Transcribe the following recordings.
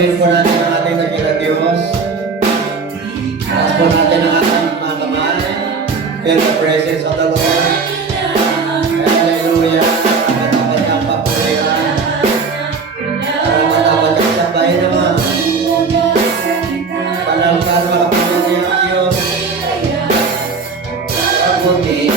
Purihin po natin ang ating dakilang Diyos. Taas po natin ang ating mga kamay. Feel the presence of the Lord. Hallelujah. Dapat kang papurihan. Dapat kang sabay naman. Panalkan makapunin ang Diyos. Pagbuti.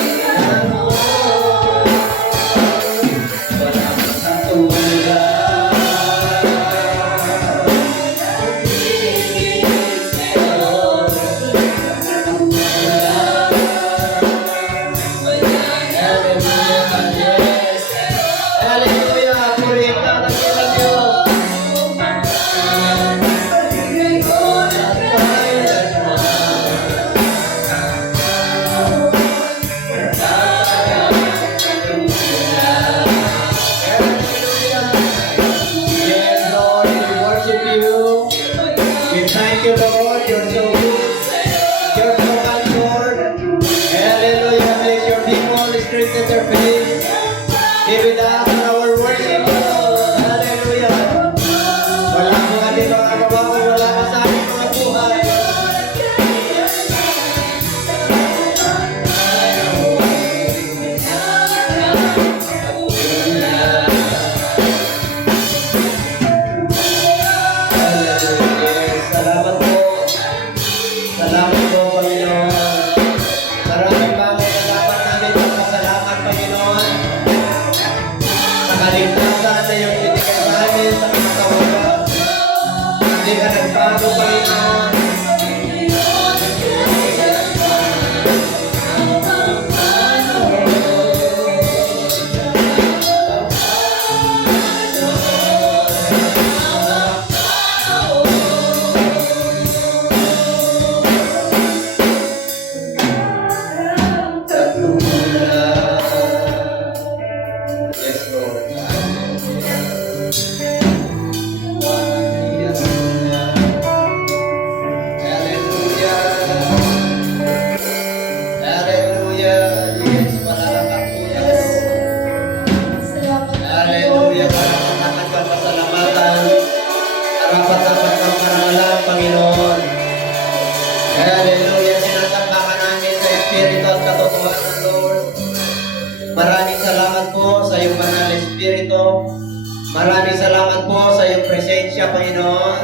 Maraming salamat po sa iyong presensya, Panginoon.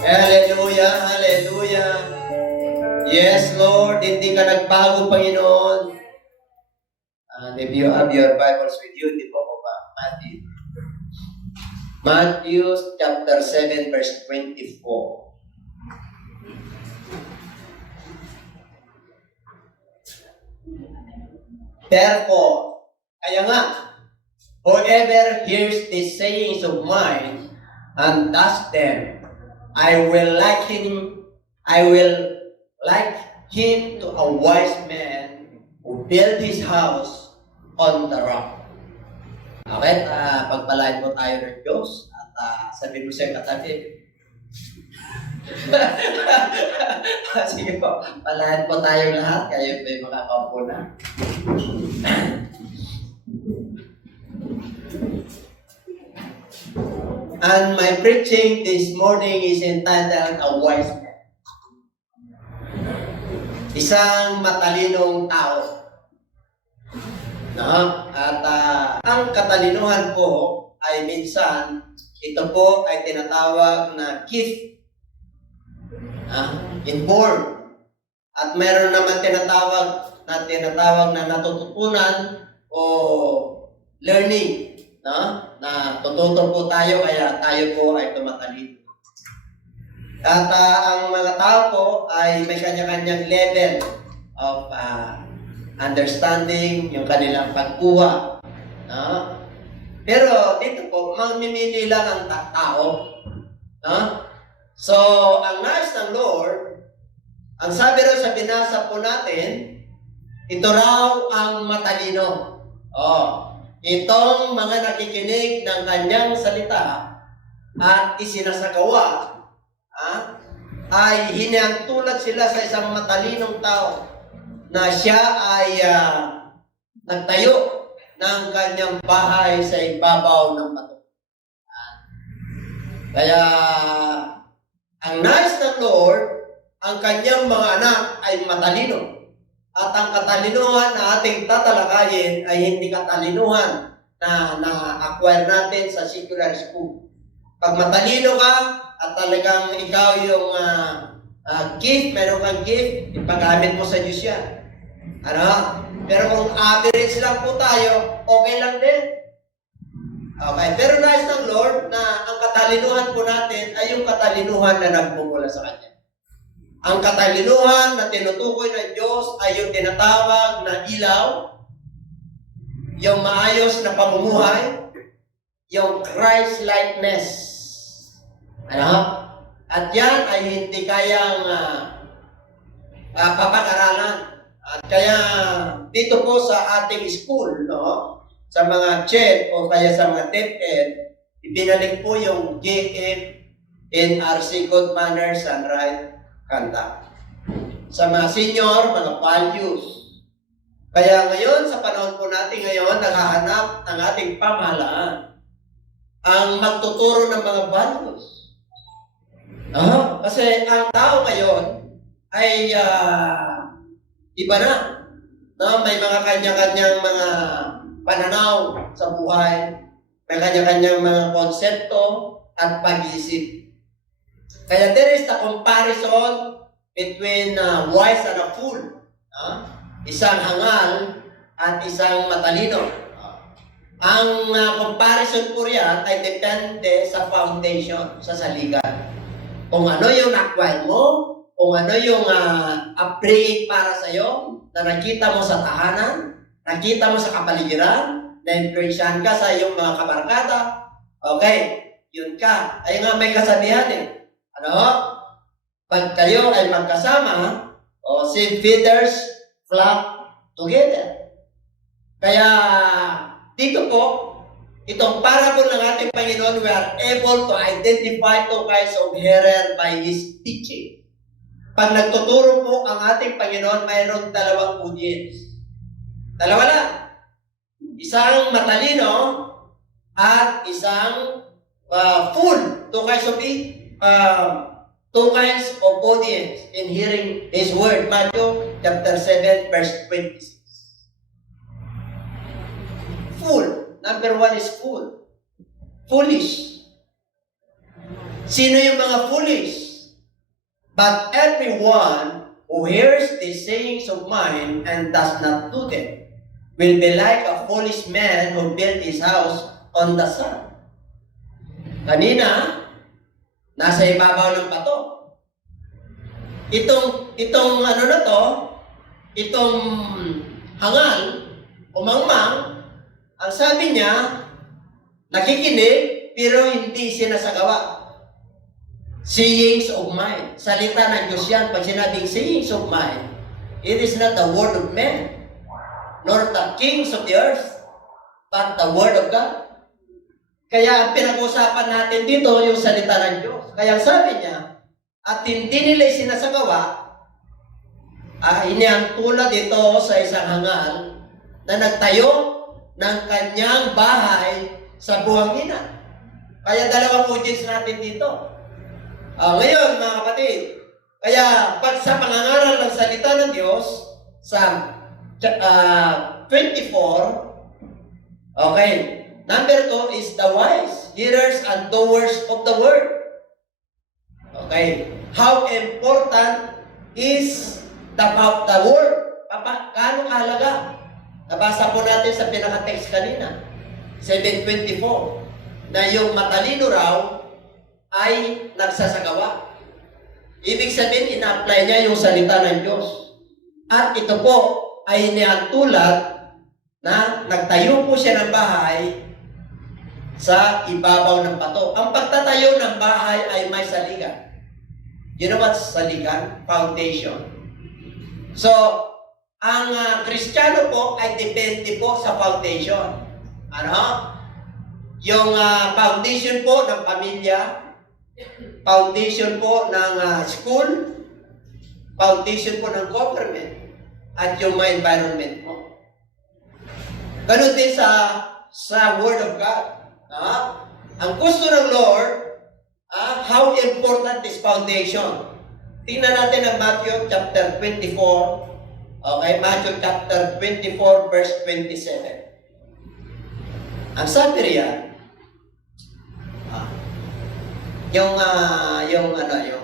Hallelujah, hallelujah. Yes, Lord, hindi ka nagbago, Panginoon. And if you have your Bibles with you, di po ko ba? Matthew chapter 7, verse 24. Therefore, kaya nga, whoever hears these sayings of mine and does them, I will like him to a wise man who built his house on the rock. Okay, pagpalain po tayo ng Diyos at sabihin mo siya katabi. Sige po, palain po tayo lahat, kayo may makakaupo na. And my preaching this morning is entitled A Wise Man. Isang matalinong tao. No? At ang katalinuhan po ay minsan, ito po ay tinatawag na gift. Inborn. At meron naman tinatawag na natututunan o learning. No? Na tututo po tayo kaya tayo po ay tumatalino. At ang mga tao po ay may kanya-kanyang level of understanding, yung kanilang pagkuha. No? Pero dito po, mamimili lang ang tao. No? So, ang nais ng Lord, ang sabi raw sa binasa po natin, ito raw ang matalino. Itong mga nakikinig ng kanyang salita at isinasagawa, ay hinihantulad sila sa isang matalinong tao na siya ay nagtayo ng kanyang bahay sa ibabaw ng bato. Kaya, ang nais ng Lord, ang kanyang mga anak ay matalino. At ang katalinuhan na ating tatalakayin ay hindi katalinuhan na na-acquire natin sa secular school. Pag matalino ka at talagang ikaw yung gift, meron kang gift, ipagamit mo sa Diyos yan. Ano? Pero kung average lang po tayo, okay lang din. Okay. Pero nais ng Lord na ang katalinuhan po natin ay yung katalinuhan na nagmumula sa Kanya. Ang katalinuhan na tinutukoy ng Diyos ay yung tinatawag na ilaw, yung maayos na pamumuhay, yung Christ-likeness. Ano? At yan ay hindi kayang papag-aralan. At kaya dito po sa ating school, no, sa mga CHED o kaya sa mga DepEd, ibinalik po yung GF, NRC, Good Manners and Right Conduct. Sa mga senior, mga values. Kaya ngayon, sa panahon po natin ngayon, naghahanap ng ating pamahalaan ang magtuturo ng mga values. Kasi ang tao ngayon ay iba na. No? May mga kanya-kanyang mga pananaw sa buhay, may kanya-kanyang mga konsepto at pag-iisip. Kaya there is the comparison between wise and a fool. Isang hangal at isang matalino. Ang comparison po riyan ay depende sa foundation, sa saligan. Kung ano yung acquire mo, kung ano yung upgrade para sa'yo, na nakita mo sa tahanan, nakita mo sa kapaligiran, na-impression ka sa iyong mga kabarkada, okay, yun ka. Ay nga may kasabihan Ano? Pag kayo ay magkasama, same feathers flock together. Kaya dito po, itong parable ng ating Panginoon, we are able to identify two kinds of hearer by His teaching. Pag nagtuturo po ang ating Panginoon, mayroong dalawang audience. Dalawa lang. Isang matalino at isang fool. Two kinds of audience in hearing His word. Matthew chapter 7, verse 26. Fool. Number one is fool. Foolish. Sino yung mga foolish? But everyone who hears the sayings of mine and does not do them will be like a foolish man who built his house on the sand. Kanina, nasa ibabaw ng bato. Itong ano na to, itong hangal, umangmang, ang sabi niya, nakikinig, pero hindi sinasagawa. Sayings of mine. Salita ng Diyos yan. Pag sinabing sayings of mine, it is not the word of men, nor the kings of the earth, but the word of God. Kaya ang pinag-usapan natin dito, yung salita ng Diyos. Kaya sabi niya, at hindi nila sinasagawa, iniyang tulad ito sa isang hangal na nagtayo ng kanyang bahay sa buhangina. Kaya dalawang audience natin dito. Ngayon, mga kapatid, kaya pag sa pangangaral ng salita ng Diyos, sa 24, okay, number 2 is the wise, hearers and doers of the word. Okay, how important is the word? Gaano kahalaga? Nabasa po natin sa pinaka-text kanina, 7:24, na yung matalino raw ay nagsasagawa. Ibig sabihin, ina-apply niya yung salita ng Diyos. At ito po ay tulad na nagtayo po siya ng bahay sa ibabaw ng bato. Ang pagtatayo ng bahay ay may saligan. You know what's saligan? Foundation. So, ang Kristiyano po ay depende po sa foundation. Ano? Yung foundation po ng pamilya, foundation po ng school, foundation po ng government, at yung mga environment mo. Ganun din sa Word of God. Ang gusto ng Lord how important is foundation. Tingnan natin ang Matthew chapter 24. Okay, Matthew chapter 24 verse 27. Ang sabi riyan, yung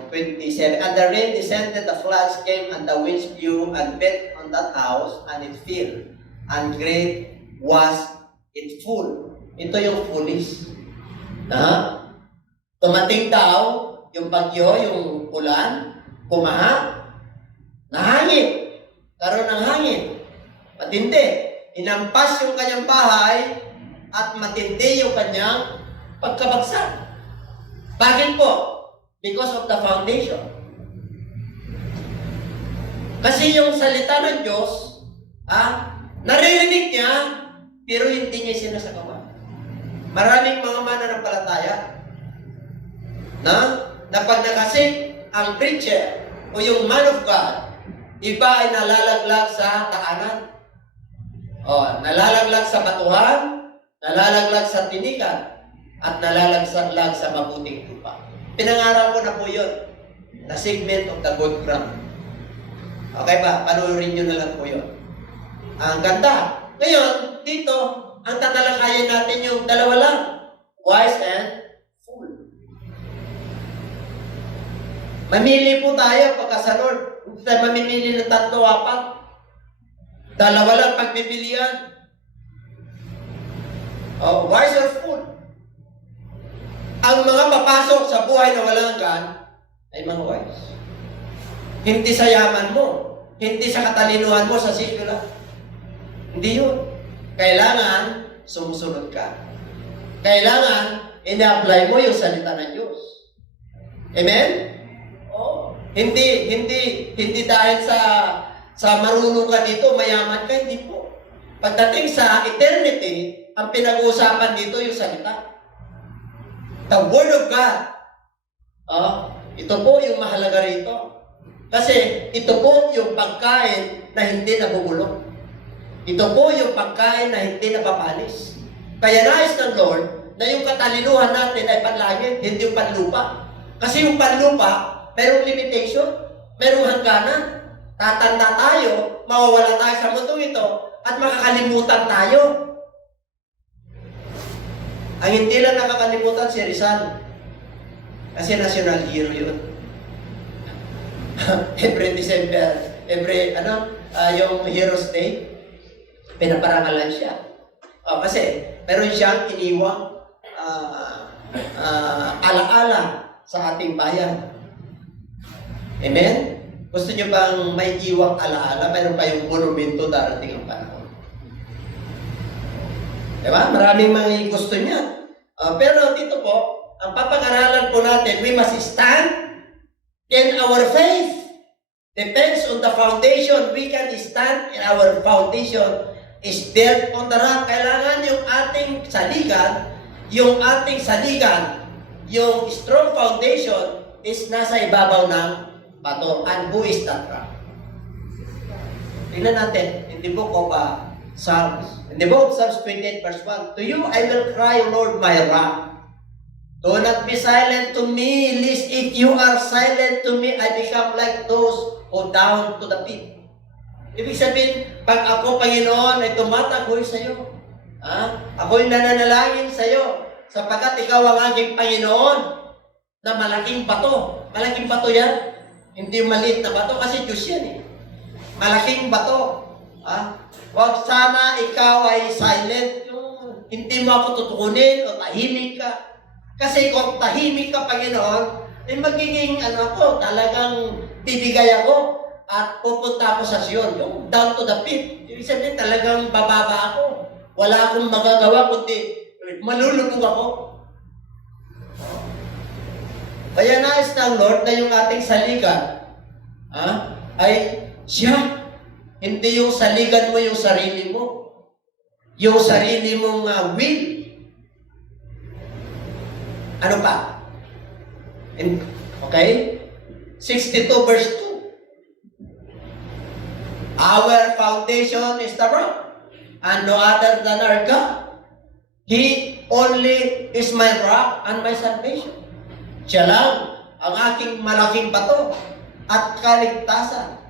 27, and the rain descended, the floods came, and the winds blew and beat on that house, and it fell, and great was it full. Ito yung foolish. Tumating daw yung bagyo, yung ulan, kumaha, nahangin, karoon ng hangin, matindi, inampas yung kanyang bahay, at matindi yung kanyang pagkabagsak. Bakit po? Because of the foundation. Kasi yung salita ng Diyos, naririnig niya, pero hindi niya sinasagawa. Maraming mga mananampalataya na pag nakasing ang preacher o yung man of God, iba ay nalalaglag sa daanan. Nalalaglag sa batuhan, nalalaglag sa tinikan, at nalalaglag sa mabuting lupa. Pinangaral ko na po yun, na segment of the good ground. Okay ba? Panoorin nyo na lang po yun. Ang ganda. Ngayon, dito, ang tatalakayin natin yung dalawa lang. Wise and fool. Mamili po tayo pagka sa Lord. Hindi tayo mamimili ng 3, 4. Dalawa lang pagpipilian. Wise or fool. Ang mga papasok sa buhay na walang hanggan ay mga wise. Hindi sa yaman mo, hindi sa katalinuhan mo sa sikula. Hindi yun. Kailangan sumusunod ka. Kailangan ina-apply mo yung salita ng Diyos. Amen? Hindi dahil sa marunong ka dito, mayaman ka, hindi po. Pagdating sa eternity, ang pinag-uusapan dito yung salita. The Word of God. Ito po yung mahalaga rito. Kasi ito po yung pagkain na hindi nabubulok. Ito po yung pagkain na hindi napapalis. Kaya nais ng Lord na yung katalinuhan natin ay panlangit, hindi yung panlupa. Kasi yung panlupa, mayroong limitation, mayroong hangganan. Tatanda tayo, mawawala tayo sa mundo ito, at makakalimutan tayo. Ang hindi lang nakakalimutan si Rizal. Kasi national hero yun. Every December, yung Heroes Day, pinaparangalan siya. Kasi meron siyang iniwang alaala sa ating bayan. Amen? Gusto niyo bang may iwang alaala? Meron pa yung monumento darating ang panahon. Diba? Maraming mga gusto niya. Pero dito po, ang papag-aralan po natin, we must stand in our faith. Depends on the foundation. We can stand in our foundation is built on the rock. Kailangan yung ating saligan, yung strong foundation is nasa ibabaw ng bato. And who is that rock? Tingnan natin in the book of Psalms. In the book of Psalms 28 verse 1, to you I will cry, Lord, my rock. Do not be silent to me, lest if you are silent to me, I become like those who down to the pit. Ibig sabihin, pag ako, Panginoon, ay tumatagoy sa iyo. Ako'y nananalangin sa iyo, sapagkat ikaw ang aking Panginoon na malaking bato. Malaking bato yan. Hindi maliit na bato, kasi Diyos yan eh. Malaking bato. Huwag sana ikaw ay silent, hindi mo ako tutukunin o tahimik ka. Kasi kung tahimik ka, Panginoon, ay magiging talagang bibigay ako at pupunta ako sa Sion, yung down to the pit. Ibig sabihin, talagang bababa ako. Wala akong magagawa, kundi malulubog ako. Kaya nais ng Lord na yung ating saligan ay siya. Hindi yung saligan mo yung sarili mo. Yung sarili mong will. Ano pa? Okay? 62 verse 2. Our foundation is the rock, and no other than our God. He only is my rock and my salvation. Siya lang ang aking malaking bato at kaligtasan.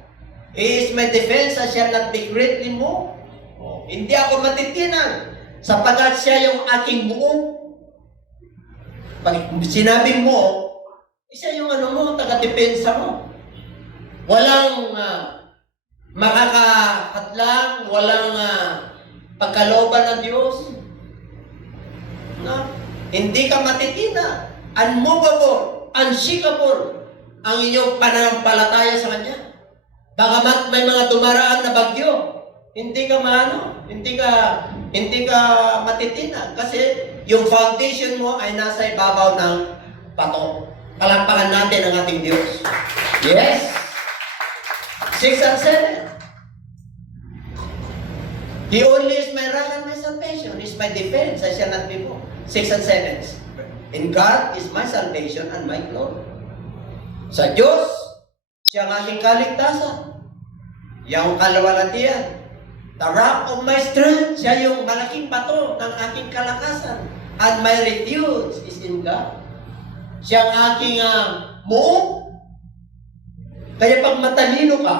He is my defense, I shall not be greatly moved. Hindi ako matitinan, sapagkat siya yung aking buong. Pag sinabi mo, siya yung taga-depensa mo. Walang makakahadlang, walang pagkalooban ng Diyos. No? Hindi ka matitina, unmovable, unshakable ang inyong pananampalataya sa Kanya. Bagamat may mga dumaraan na bagyo, hindi ka matitina kasi yung foundation mo ay nasa ibabaw ng bato. Palampakan natin ang ating Diyos. Yes. 6 and 7. He only is my rock and my salvation, is my defense, I shall not be moved. 6 and 7. In God is my salvation and my glory. Sa Diyos, siya ang aking kaligtasan. Yung kalawalatian. The rock of my strength, siya yung malaking bato ng aking kalakasan. And my refuge is in God. Siya ang aking muong. Kaya pag matalino ka,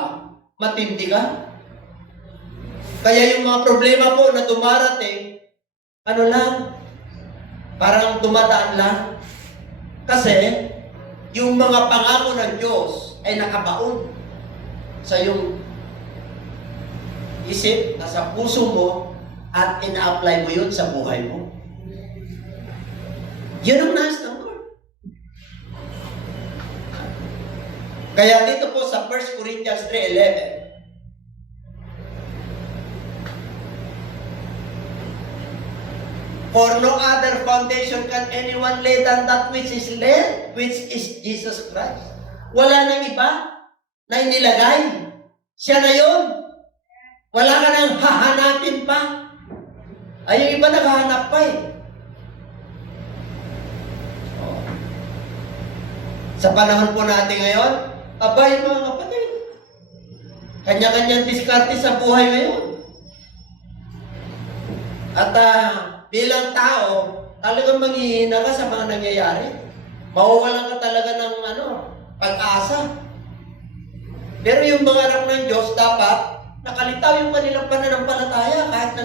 matindi ka. Kaya yung mga problema po na dumarating, parang dumadaan lang. Kasi, yung mga pangako ng Diyos ay nakabaon sa yung isip, nasa puso mo, at ina-apply mo yun sa buhay mo. Yun ang nais ng Lord. Kaya dito po sa 1 Corinthians 3:11, for no other foundation can anyone lay than that which is laid, which is Jesus Christ. Wala nang iba na inilagay. Siya na yun. Wala ka nang hahanapin pa. Ay, yung iba naghahanap pa eh. Sa panahon po natin ngayon, abay mga kapatid, kanya-kanyang diskarte sa buhay ngayon. At bilang tao, talagang manghihina ka sa mga nangyayari. Mawawalan ka talaga ng pag-asa. Pero yung mga anak ng Diyos, dapat nakalitaw yung kanilang pananampalataya kahit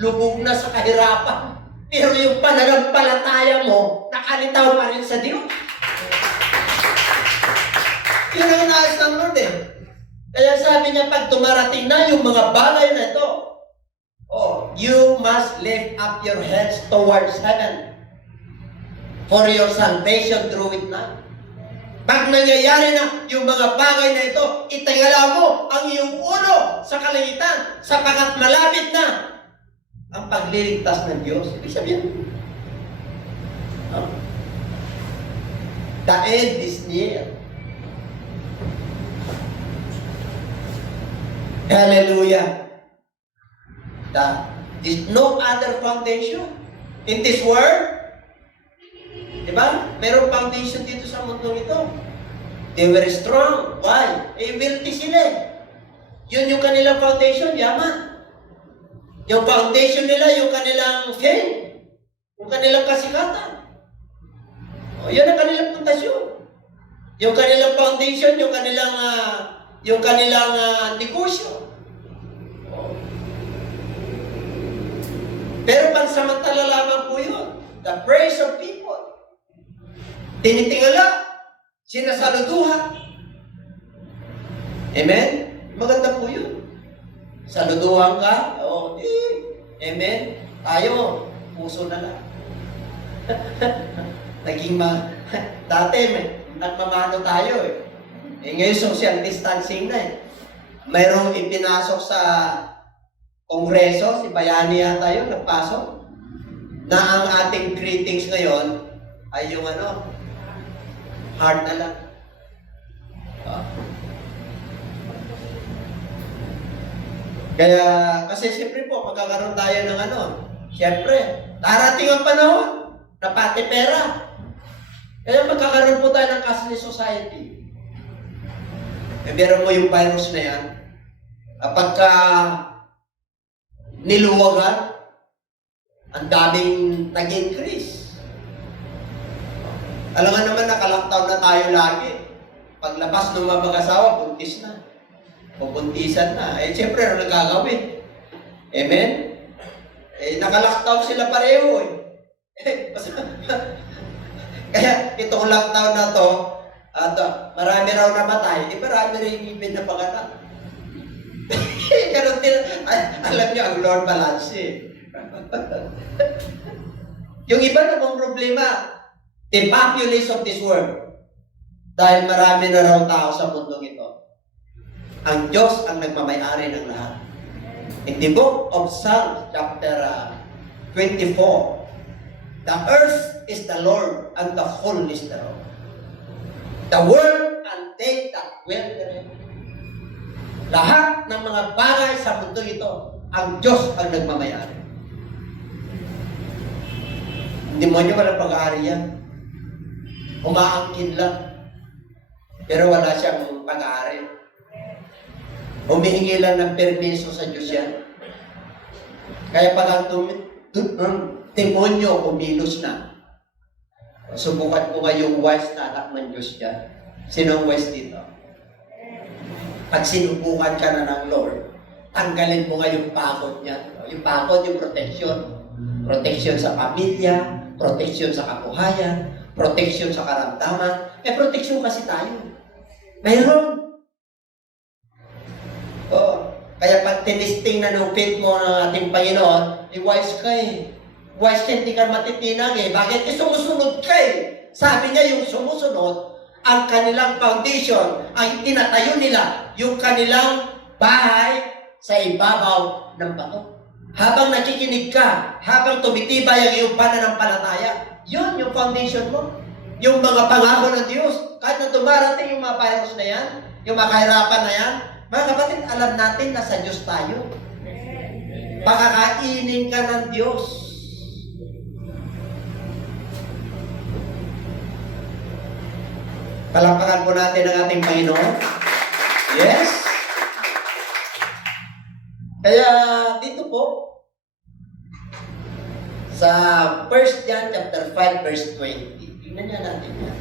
lubog na sa kahirapan. Pero yung pananampalataya mo, nakalitaw pa rin sa Diyos. Yun ang nais ng Lord eh. Kaya sabi niya, pag tumarating na yung mga bagay na ito, you must lift up your heads towards heaven for your salvation through it now. Pag nangyayari na yung mga bagay na ito, itingala mo ang iyong ulo sa kalangitan sapagkat malapit na ang pagliligtas ng Diyos. Ibig sabihin, the end is near. Hallelujah. There is no other foundation in this world. Diba? Merong foundation dito sa mundong ito. They were strong. Why? Wealthy sila. Yun yung kanilang foundation, yaman. Yung foundation nila, yung kanilang fame. Yung kanilang kasikatan. Yun ang kanilang pundasyon. Yung kanilang foundation, yung kanilang negosyo. Pero pansamantala lamang po yun. The praise of people. Tinitingala. Sinasaluduhan. Amen? Maganda po yun. Saluduhan ka. Amen? Tayo, puso na lang. Dati, nagmamano tayo eh. Ngayon, social distancing na eh. Mayroong ipinasok sa Kongreso, si Bayani yata yun, nagpasok, na ang ating greetings ngayon ay yung hard na lang. Kaya, kasi siyempre po, magkakaroon tayo ng siyempre, darating ang panahon, na pati pera. Kaya magkakaroon po tayo ng cashless society. Meron mo yung virus na yan, pagka niluwagan, ang daming nag-increase. Alam nga naman, naka-lockdown na tayo lagi. Paglabas ng mga mag-asawa, buntis na. Pubuntisan na. Eh, siyempre, ano nagagawin? Amen? Eh, naka-lockdown sila pareho eh. Kaya, itong lockdown na to, at marami raw namatay, marami rin ibig na panganak. Ganun din, alam niyo, ang Lord balance eh. Yung iba namang problema, the populace of this world. Dahil marami na raw tao sa mundong ito. Ang Diyos ang nagmamayari ng lahat. In the book of Psalms, chapter 24, the earth is the Lord and the fullness thereof. The world and they that dwell therein. Lahat ng mga bagay sa mundo ito, ang Diyos ang nagmamayari. Hindi mo nyo walang pag-aari yan. Umaangkin lang. Pero wala siyang pag-aari. Humihingi lang ng permiso sa Diyos yan. Kaya pag ang demonyo kumilos na, subukan ko ngayong wise na anak ng Diyos yan. Sino ang wise dito? Pag sinubukan ka na ng Lord, tanggalin mo nga yung pakot niya. Yung pakot, yung protection. Protection sa pamilya, protection sa kabuhayan, protection sa karamdaman. Eh, protection kasi tayo. Mayroon. Oh, kaya pag tinisting na ng faith mo ng ating Panginoon, wise ka eh. Wise ka, hindi ka matitinag eh. Bakit? Sumusunod ka eh. Sabi niya yung sumusunod, ang kanilang foundation, ang tinatayo nila, yung kanilang bahay sa ibabaw ng bato. Habang nakikinig ka, habang tumitibay ang iyong pananampalataya, yun yung foundation mo. Yung mga pangako ng Diyos, kahit na dumarating yung mga virus na yan, yung mga kahirapan na yan, mga kapatid, alam natin na sa Diyos tayo. Pakakainin ka ng Diyos. Palampakan po natin ang ating Panginoon. Yes. Kaya dito po, sa 1 John chapter 5 verse 20, tingnan niya natin yan.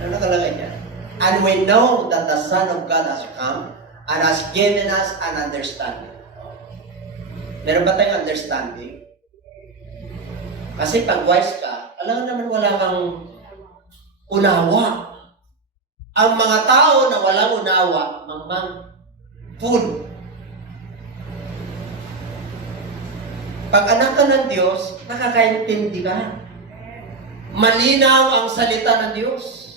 Ano nakalagay niya? And we know that the Son of God has come and has given us an understanding. Meron ba tayong understanding? Kasi pag wise ka, alam naman wala kang unawa. Ang mga tao na walang unawa, food. Pag anak ka ng Diyos, nakakaintindi ka. Malinaw ang salita ng Diyos.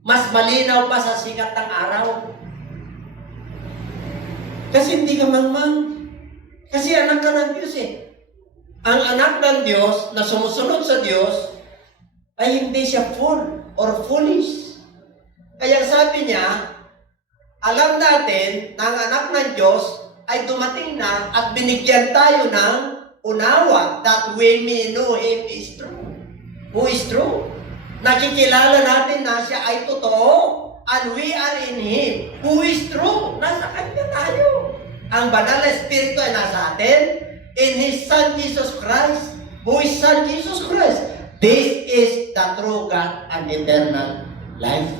Mas malinaw pa sa sikat ng araw. Kasi hindi ka mangmang. Kasi anak ka ng Diyos eh. Ang anak ng Diyos na sumusunod sa Diyos ay hindi siya fool or foolish. Kaya sabi niya, alam natin na ang anak ng Diyos ay dumating na at binigyan tayo ng unawa that we may know Him is true. Who is true? Nakikilala natin na siya ay totoo and we are in Him. Who is true? Nasa Kanya tayo. Ang banal na Espiritu ay nasa atin in His Son Jesus Christ. Who is Son Jesus Christ? This is the true God and eternal life.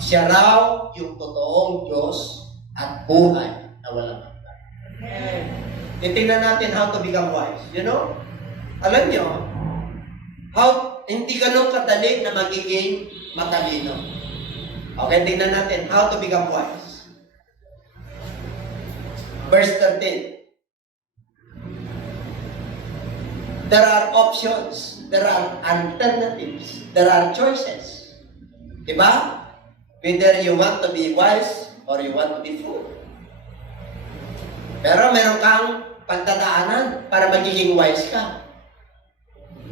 Siya raw yung totoong Diyos at buhay na walang hanggan. Titingnan natin how to become wise. You know? Alam nyo, hindi ganun kadali na magiging matalino. Okay, tingnan natin how to become wise. Verse 13. There are options. There are alternatives. There are choices. Diba? Whether you want to be wise or you want to be fool. Pero meron kang pagdadaanan para magiging wise ka.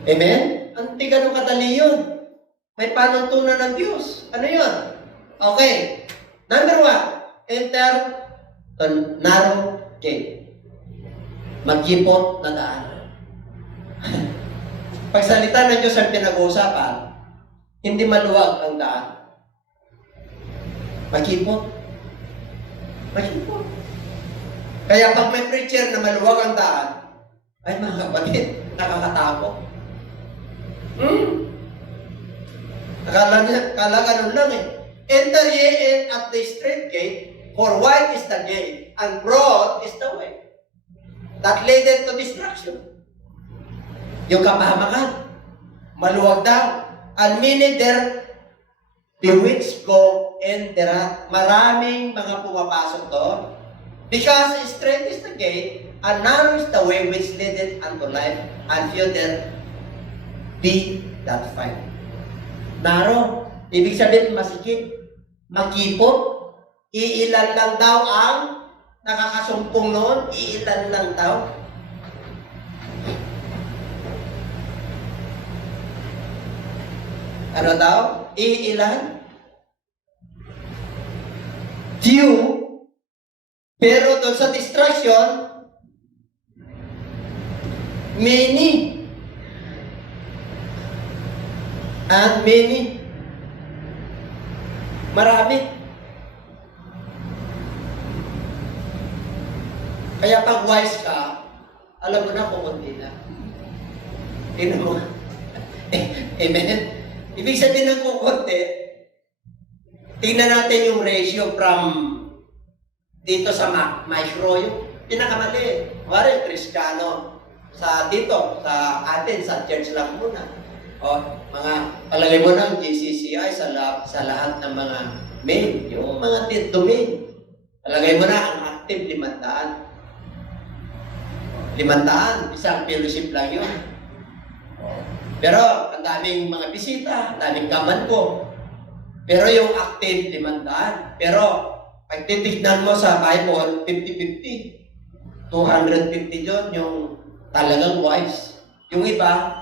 Amen? Hindi ganun kadali yun. May panuntunan ng Diyos. Ano yun? Okay. Number 1, enter the narrow gate. Magipot na daan. Pagsalita ng Diyos ang pinag-uusapan, hindi maluwag ang daan. Magipot. Magipot. Kaya pag may preacher na maluwag ang daan, ay mga kapatid, nakakatakot. Akala ganun lang eh. Enter ye in at the straight gate, for wide is the gate, and broad is the way that leadeth to destruction. Yung kapahamakan, maluwag daw. And many there which go in there. Maraming mga pumapasok doon. Because straight is the gate, and narrow is the way which leadeth unto life, and few there be that find. Narrow, ibig sabihin masikip, makipot, iilan lang daw ang nakakasumpong noon, iilan lang daw. Ano daw? Iilan? Few. Pero doon sa distraction, many. And many. Marami. Kaya pag wise ka, alam mo na kung kunti na. Tingnan mo. Amen? Ibig sabihin ng kukunti, tingnan natin yung ratio from dito sa micro, yung pinakamali. Wari, Kristiyano. Sa dito, sa atin, sa church lang muna. O, mga, palagay mo ng GCCI sa lahat ng mga main, yung mga domain. Palagay mo na, ang active 500. 500, isang fellowship lang yun. Pero, ang daming mga bisita, ang daming kaman ko. Pero yung active, 500. Pero, pag titignan mo sa Bible, 50-50. 250 yun, yung talagang wise. Yung iba,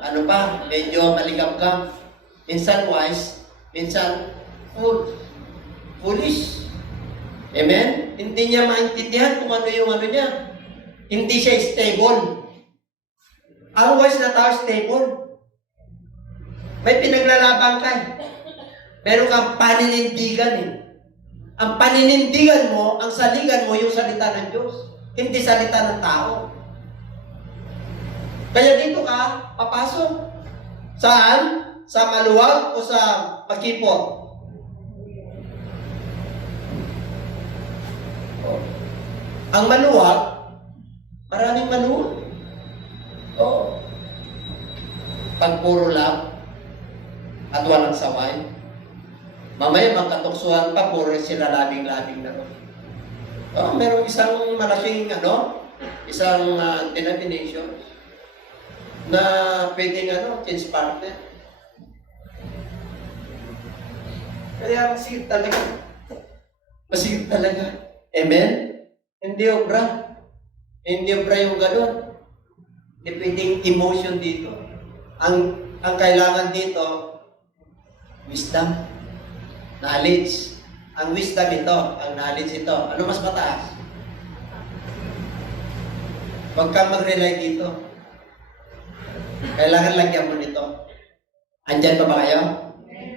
ano pa, medyo maligam-gam. Minsan wise, minsan foolish. Amen? Hindi niya maintindihan kung ano yung ano niya. Hindi siya stable. Ang wise na tao stable. May pinaglalaban ka eh. Meron kang paninindigan eh. Ang paninindigan mo, ang saligan mo, yung salita ng Diyos. Hindi salita ng tao. Kaya dito ka, papasok. Saan? Sa maluwag o sa makipot? Ang maluwag, maraming maluwag. Oo. Pag puro lang at walang saway, mamaya magkatuksuhan pa, puro sila labing-labing na ron. Oh, merong isang malaking isang denomination na pwedeng change partner. Kaya masigit talaga. Masigit talaga. Amen? Hindi obra. Hindi obra yung gano'n. Hindi pwedeng emotion dito. Ang kailangan dito, wisdom. Knowledge. Ang wisdom ito, ang knowledge ito. Ano mas mataas? Huwag kang mag-rely dito. Kailangan lagyan mo nito. Andyan pa ba kayo?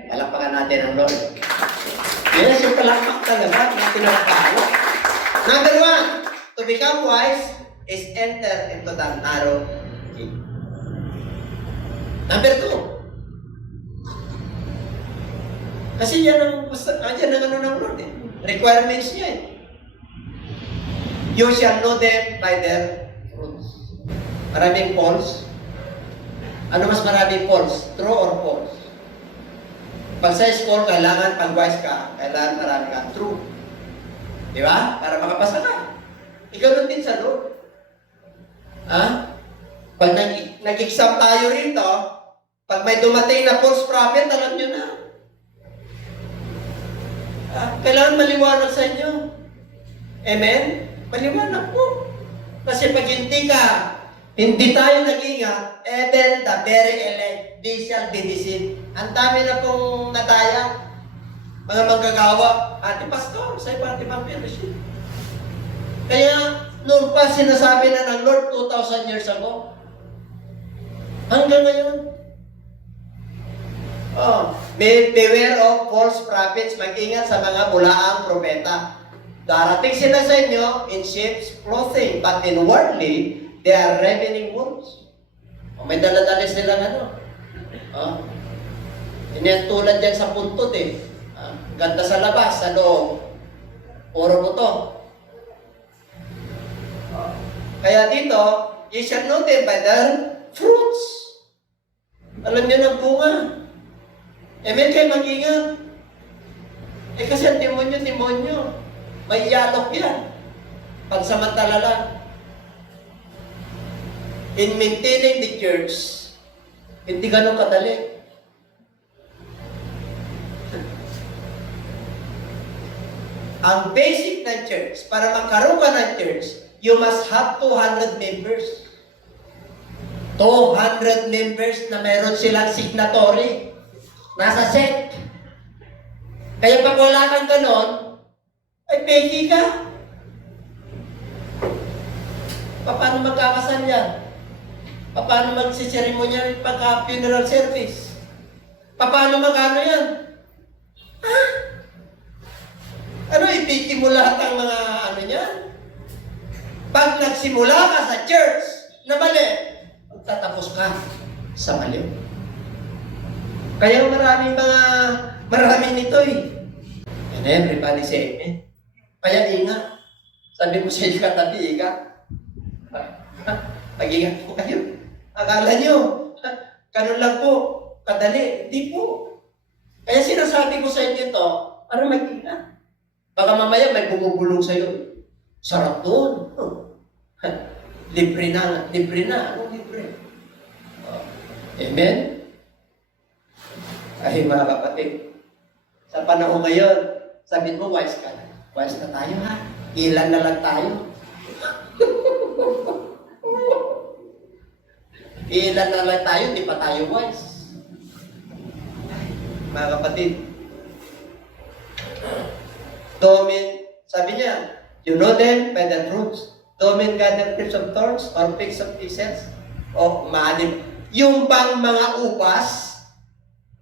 Palakpakan natin ang Lord. Yes, yung palakpak talaga. Natin ang tao. Number 1, to become wise is enter into the narrow gate. Number 2, kasi yan ang ng Lord eh. Requirements niya eh. You shall know them by their fruits. Maraming false. Ano mas maraming false? True or false? Pag sa school, kailangan pag wise ka, kailangan marami ka true. Di ba? Para makapasa ka. Ikaw din sa Lord. Ha? Pag nag-exam tayo rito, pag may dumating na false prophet, alam nyo na. Kailangan maliwanag sa inyo. Amen? Maliwanag po. Kasi pag hindi tayo nag-ingat, even the very elect, they shall be deceived. Ang dami na pong nataya. Mga manggagawa, ati pastor, sa iba, ati fellowship. Kaya, noon pa sinasabi na ng Lord 2,000 years ago. Hanggang ngayon. Beware of false prophets. Mag-ingat sa mga bulaang propeta. Darating sila sa inyo in sheep's clothing, but inwardly, they are ravening wolves. O may dala-dala silang ano. Hindi tulad yan sa puntot eh. Ganda sa labas, sa loob. Puro buto. Kaya dito, you shall know them by their fruits. Alam niyo ng bunga. Amen, kayo mag-ingat. Kasi ang demonyo. May yalok yan. Pansamantala lang. In maintaining the church, hindi ganun kadali. Ang basic ng church, para magkaroon ka ng church, you must have 200 members. 200 members na meron silang signatory. Nasa sect. Kaya pag wala kang ganon, ay peki ka. Paano magkakasal yan? Paano magsiseremonyal pagka-funeral service? Paano magkano yan? Ha? Ano, ipiki mo lahat ang mga ano niyan? Pag nagsimula ka sa church na mali, magtatapos ka sa mali. Kaya maraming nito eh. And everybody say amen. Kaya ingat. Sabi ko sa iyo katabi, Pag-ingat po kayo. Akala nyo, ganun lang po, kadali. Hindi po. Kaya sinasabi ko sa inyo ito, para mag-ingat. Baka mamaya may bumubulong sa iyo. Sarap doon. Libre na. Anong libre? Amen? Ay mga kapatid, sa panahon ngayon, sabihin mo, wise ka na. Wise na tayo ha. Ilan na lang tayo. Ilan na lang tayo, di pa tayo wise. Mga kapatid, sabi niya, you know them by the fruits. Domin gather figs of thorns or figs of thistles. O maalim. Yung bang mga upas,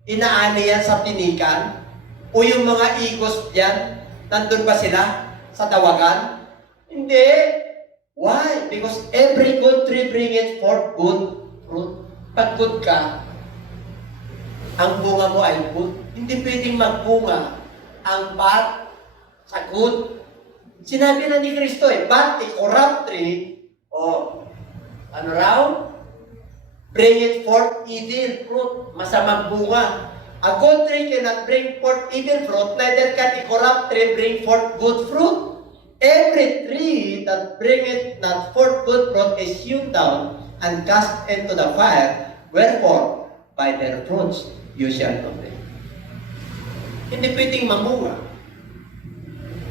inaani yan sa tinikan, o yung mga igos diyan, nandun ba sila sa dawagan? Hindi. Why? Because every good tree bringeth forth good fruit. Pag good ka, ang bunga mo ay good. Hindi pwedeng magbunga ang bad sa good. Sinabi na ni Kristo but a corrupt tree, ano raw? Bringeth forth evil fruit. Masamang bunga. A good tree cannot bring forth evil fruit, neither can a corrupt tree bring forth good fruit. Every tree that bringeth not forth good fruit is hewn down and cast into the fire. Wherefore, by their fruits you shall know them. Hindi pwedeng mamunga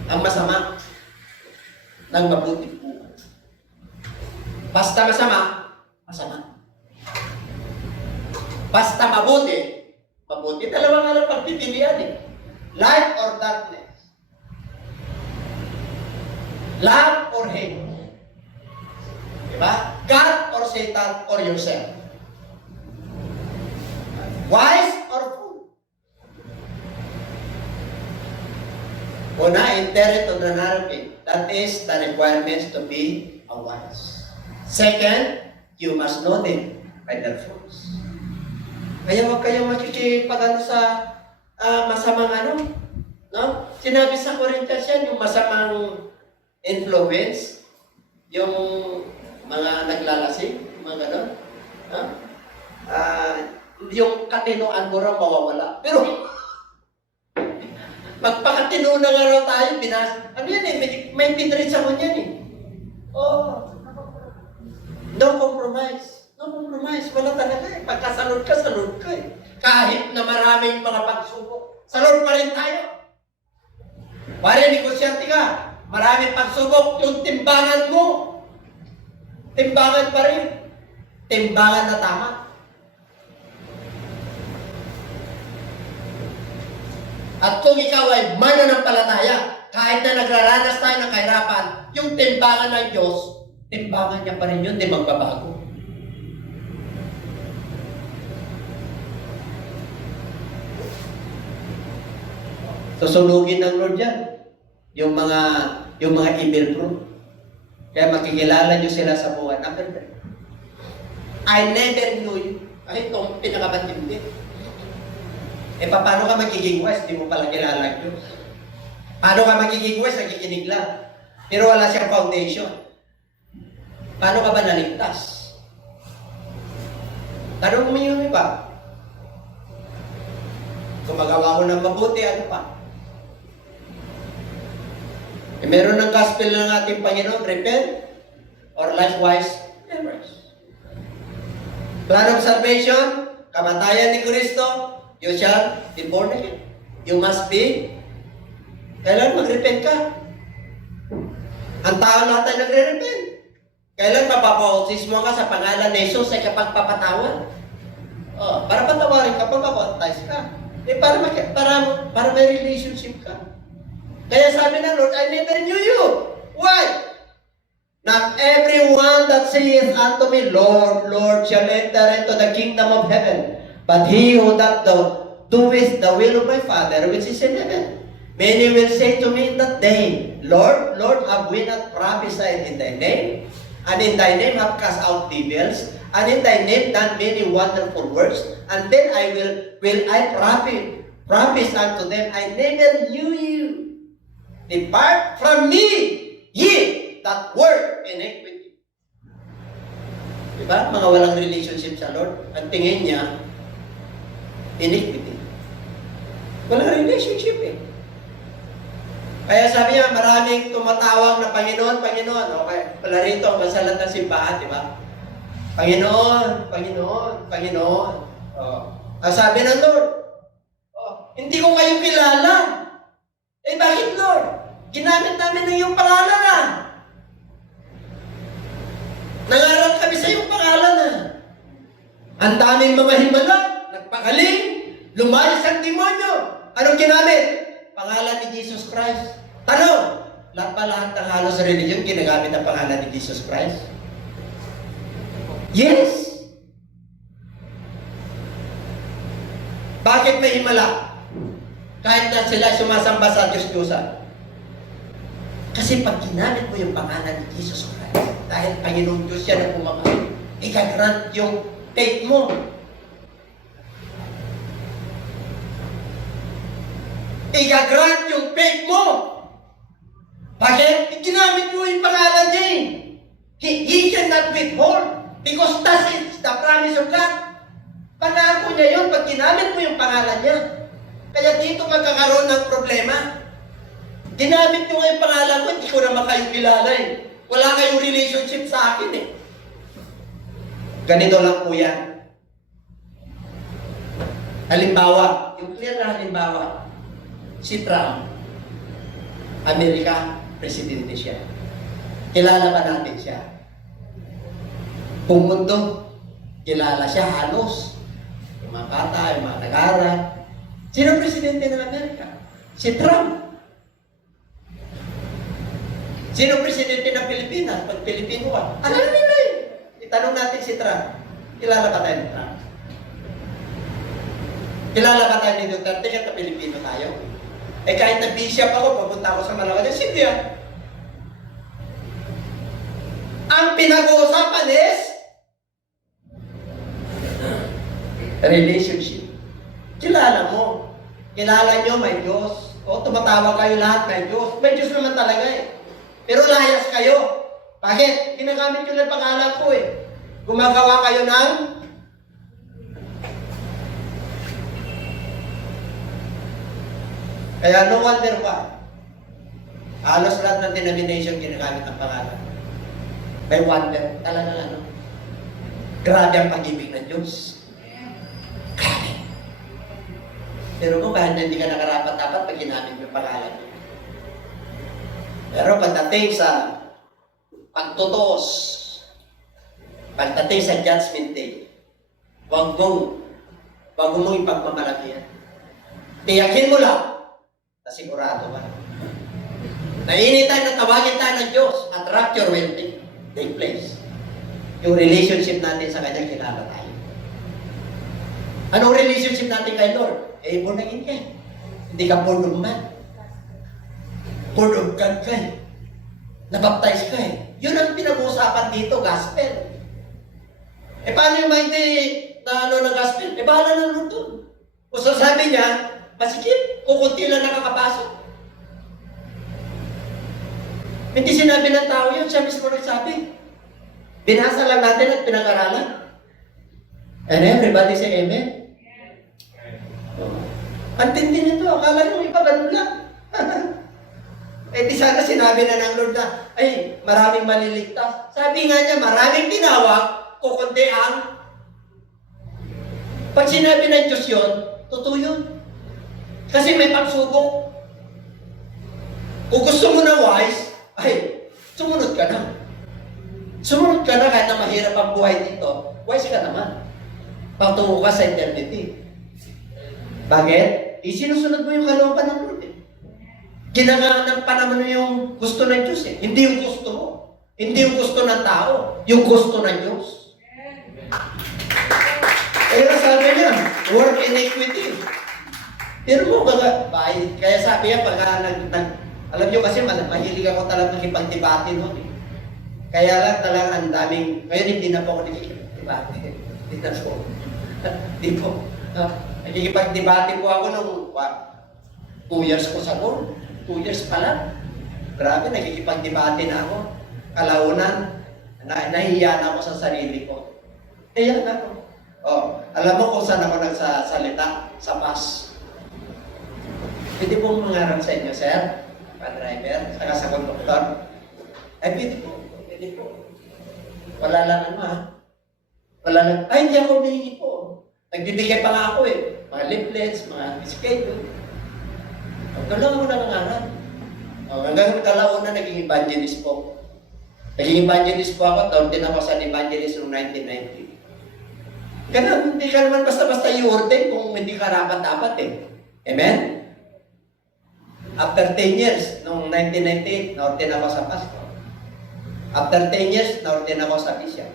ang masama ng mabuting bunga. Basta masama, masama. Basta mabuti, mabuti. Dalawang nga lang pagpipilian eh. Light or darkness. Love or hate. Diba? God or Satan or yourself. Wise or fool. Una, enter into the narrative. That is the requirements to be a wise. Second, you must know them by their fruits. Kaya huwag kayong makikipagano sa masamang ano. No? Sinabi sa Corinthians yan, yung masamang influence, yung mga naglalasing, mga gano'n. Yung katinoan mo raw mawawala. Pero, magpakatino na nga raw tayo, ano yan eh, may pinresa mo yan eh. No compromise. No compromise. Wala talaga eh. Pagkasalod ka, salod ka eh. Kahit na maraming mga pagsubok, salod pa rin tayo. Pare, negosyante ka. Maraming pagsubok, yung timbangan mo. Timbangan pa rin. Timbangan na tama. At kung ikaw ay mananampalataya, kahit na nagraranas tayo ng kahirapan, yung timbangan ng Diyos, timbangan niya pa rin yun, di magbabago. Susunugin ng Lord yan. Yung mga yung mga evil fruit. Kaya makikilala nyo sila sa buwan. Number 3. I never knew you. Ay, itong pinakamatindi. Paano ka magiging wise? Di mo pala kilala ang Diyos. Paano ka magiging wise? Nakikinig lang. Pero wala siyang foundation. Paano ka ba naligtas? Tanong mo yung iba. Kung magawa ko ng mabuti, ano pa? Meron ng gospel ng ating Panginoon, repent, or likewise, perish. Plan of salvation, kamatayan ni Kristo, you shall be born again. You must be, kailan mag-repent ka? Ang tao lahat ay nagre-repent. Kailan mapapautismo ka sa pangalan ni Jesus ay kapag papatawad? Para patawarin ka, pag-baptize ka. Para may relationship ka. Kaya sabi ng Lord, I never knew you. Why? Not everyone that saith unto me, Lord, Lord, shall enter into the kingdom of heaven, but he who doeth the will of my Father which is in heaven. Many will say to me in that day, Lord, Lord, have we not prophesied in thy name? And in thy name have cast out devils, and in thy name done many wonderful works. And then will I prophesy unto them, I never knew you. Depart from me, ye that work iniquity. Diba? Mga walang relationship sa Lord. Ang tingin niya, iniquity. Walang relationship eh. Kaya sabi niya, maraming tumatawag na Panginoon, Panginoon. Okay, pala rito ang masalat ng simbahan, di ba? Panginoon, Panginoon, Panginoon. Ang sabi ng Lord, hindi ko kayo kilala. Bakit Lord? Ginamit namin ng iyong pangalan na. Nangaral kami sa iyong pangalan na. Ang daming mga himala, nagpagaling, lumayas ang demonyo. Anong ginamit? Pangalan ni Jesus Christ. Tanong, lahat ng halos sa religion ginagamit ang pangalan ni Jesus Christ? Yes. Bakit may himala? Kahit na sila sumasamba sa Diyos-Diyosan. Kasi pag ginamit mo yung pangalan ni Jesus Christ, dahil Panginoong Diyos yan ang pumakain, ikagrant yung faith mo. Igagrant yung faith mo. Bakit? Ginamit mo yung pangalan niya eh. He cannot withhold because that is the promise of God. Pangako niya yun pag ginamit mo yung pangalan niya. Kaya dito magkakaroon ng problema. Ginamit nyo nga yung pangalan ko, hindi ko naman kayo kilala eh. Wala kayong relationship sa akin eh. Ganito lang po yan. Halimbawa, yung clear na halimbawa, si Trump, Amerika, presidente siya. Kilala ba natin siya? Buong mundo, kilala siya halos. Yung mga bata, yung mga nag-aaral. Sino presidente ng Amerika? Si Trump. Sino presidente ng Pilipinas? Pag Pilipino ka, alam nila eh. Itanong natin si Trump. Kilala ba tayo ni Trump? Kilala ba tayo ni Duterte at Pilipino tayo? Kahit na bishop ako, papunta ako sa Malacanang, hindi yan. Ang pinag-uusapan is relationship. Kilala mo. Kilala nyo, may Diyos. O, tumatawag kayo lahat, may Diyos. May Diyos naman talaga eh. Pero layas kayo. Bakit? Ginagamit nyo lang pangalan ko eh. Gumagawa kayo ng kaya no wonder why. Halos lahat ng denomination ginagamit ang pangalan. May wonder. Talagang ano. Grabe ang pag-ibig ng Diyos. Grabe. Pero kung kahit hindi ka nakarapat-dapat pag ginamit yung pangalan mo. Pero pagdating sa pagtutuos, pagdating sa judgment day, wag mong ipagmamalaki yan. Tiyakin mo lang na sigurado ka. Nainitan na tawagin tayo ng Diyos at rapture will take place. Yung relationship natin sa Kanya, kilala tayo. Anong relationship natin kay Lord? Born again ka. Hindi ka born of man. Born of God ka. Nabaptize ka eh. Yun ang pinag-uusapan dito, gospel. Eh paano yung hindi na ng gospel? Eh bahala na nun doon. Kung sasabi niya, masikip, kukunti lang nakakapasok. Hindi sinabi ng tao yun, siya mismo nagsabi. Binasa lang natin at pinag-aralan. And everybody say amen. Ang tindi nito, akala nyo iba ganun lang. Eh di sana sinabi na ng Lord na, ay, maraming maliligtas. Sabi nga niya, maraming tinawag, kukunti ang. Pag sinabi ng Diyos yun, totoo yun. Kasi may pagsubok. Kung gusto mo na wise, ay, sumunod ka na. Sumunod ka na kahit na mahirap ang buhay dito, wise ka naman. Patungo ka sa eternity. Bakit? Sinusunod mo yung kalooban ng Lord eh. Ginagawa pa naman yung gusto ng Diyos eh. Hindi yung gusto mo. Hindi yung gusto ng tao. Yung gusto ng Diyos. Kaya sabi niya, work iniquity. Pero mo, kaya sabi niya, alam niyo kasi mahilig ako talagang nakipagdebate noon eh. Kaya lang talagang ang daming, ngayon hindi na po ako nakikipagdebate. Hindi na po. Hindi po. Nakikipagdebate po ako nung 2 years ko sa Lord. 2 years pa lang. Grabe, nakikipagdebate na ako. Kalaunan, nahihiya na ako sa sarili ko. Nahiya na ako. Oh, alam mo kung saan ako nagsasalita? Sa bus. Pwede pong mangarap sa inyo, sir? Pa-driver, saka sa conductor. Ay, pwede po. Pwede po. Wala lang ano ha. Wala lang. Ay, hindi ako humihingi po. Nagbibigay pa nga ako eh. Mga leaflets, mga schedule. Lang ako nangangarap. Hanggang kalaunan, naging evangelist po. Naging evangelist po ako, taon din ako sa evangelist noong 1990. Ganun, hindi ka naman basta-basta i-order kung hindi ka dapat eh. Amen? After 10 years, noong 1998, na-order ako sa pastor. After 10 years, na-order ako sa bishop.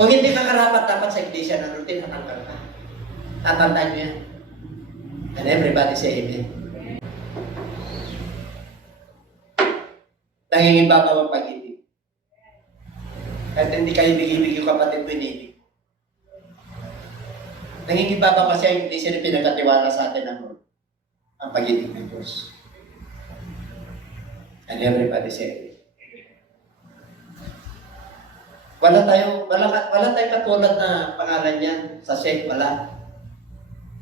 Kung hindi ka karapat dapat sa iglesia, na-order, natanggal ka. Tatandaan niyo yan. And everybody say amen. Nangingibaba ang pag-ibig. Kahit hindi kayo bigay-bigay yung kapatid mo inibig. Nangingibaba kasi ang hindi sila pinagkatiwala sa atin ang pag-ibig ng Diyos. And everybody say amen. Wala tayong katulad na pangalan niyan sa shake, wala.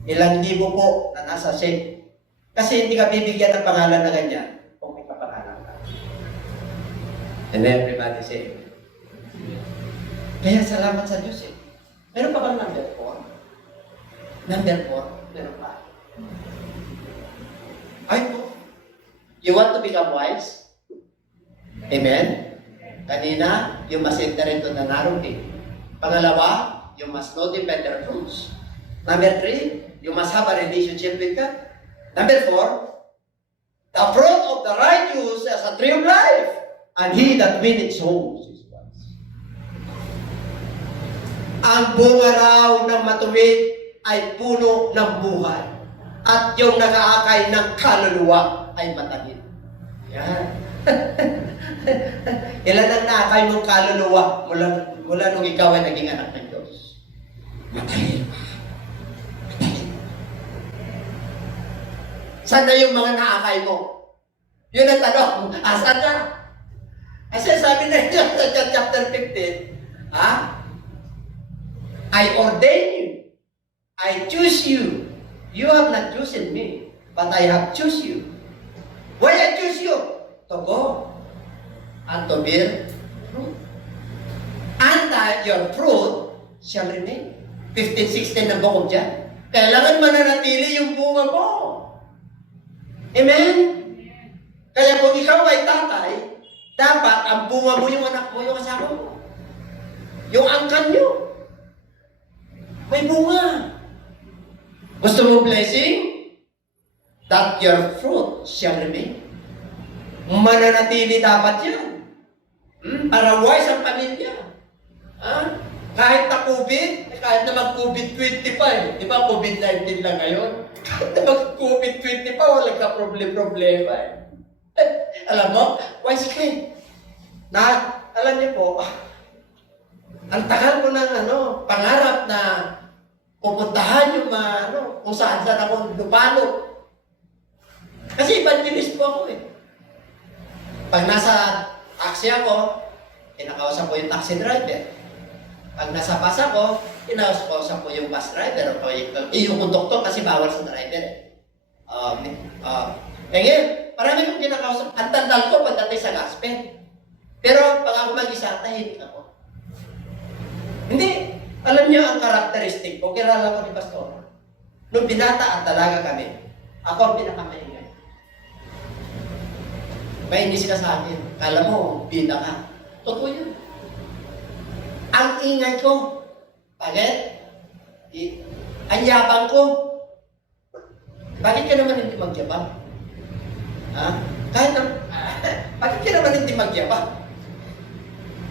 Ilang libo po na nasa shake. Kasi hindi ka bibigyan ng pangalan na ganyan kung may kapangalan ka. And everybody say amen. Kaya salamat sa Diyos eh. Meron pa bang number 4? Number 4? Meron pa. Ay po. You want to become wise? Amen? Kanina, you must enter into the narrow gate. Pangalawa, you must know the better fruits. Number 3, you must have a relationship with God. Number 4, the fruit of the righteous as a tree of life, and he that winneth souls is wise. Ang bunga raw ng matuwid ay puno ng buhay, at yung nag-aakay ng kaluluwa ay matagid. Yan. Ilan ang naakay mong kaluluwa mula nung ikaw ay naging anak ng Diyos? Matagid. Saan na yung mga naakay mo? Yun ang tanong, asan na? Kasi sabi na yun sa chapter 15, I ordain you, I choose you. You have not chosen me, but I have choose you. Why I choose you? To go and to bear fruit. And your fruit shall remain. 15-16 na bukod dyan. Kailangan mananatili yung bunga mo. Amen? Kaya kung ikaw ay tatay, dapat ang bunga mo yung anak mo, yung asawa mo. Yung angkan nyo. May bunga. Gusto mo blessing? That your fruit shall remain. Mananatili dapat yan. Para wise ang pamilya. Kahit na COVID, kahit na mag-COVID-20 pa eh. Di ba COVID-19 lang ngayon? Kahit na mag-COVID-20 pa, walang ka problema eh. Alam mo, wise king. Na, alam niyo po, ang tagal ko ng pangarap na pupuntahan yung kung saan ako lupalo. Kasi evangelist po ako eh. Pag nasa taxi ako, kinakausap ko yung taxi driver. Pag nasa bus ako, kinakausap ko yung bus driver o yung conductor kasi bawal sa driver eh. Ngayon, marami kong kinakausap. Ang tandal ko pagdating sa gospel. Pero pag ako mag-isa, tahimik ako. Hindi. Alam niyo ang karakteristik ko, kilala ko ni Pastor. Nung binata at dalaga kami, ako ang pinakamaingay. Mainis ka sa akin. Kala mo, bida ka. Totoo yun. Ang ingay ko. Bakit? Ang yabang ko. Bakit ka naman hindi magyabang? Ha? Bakit ka naman hindi magyabang?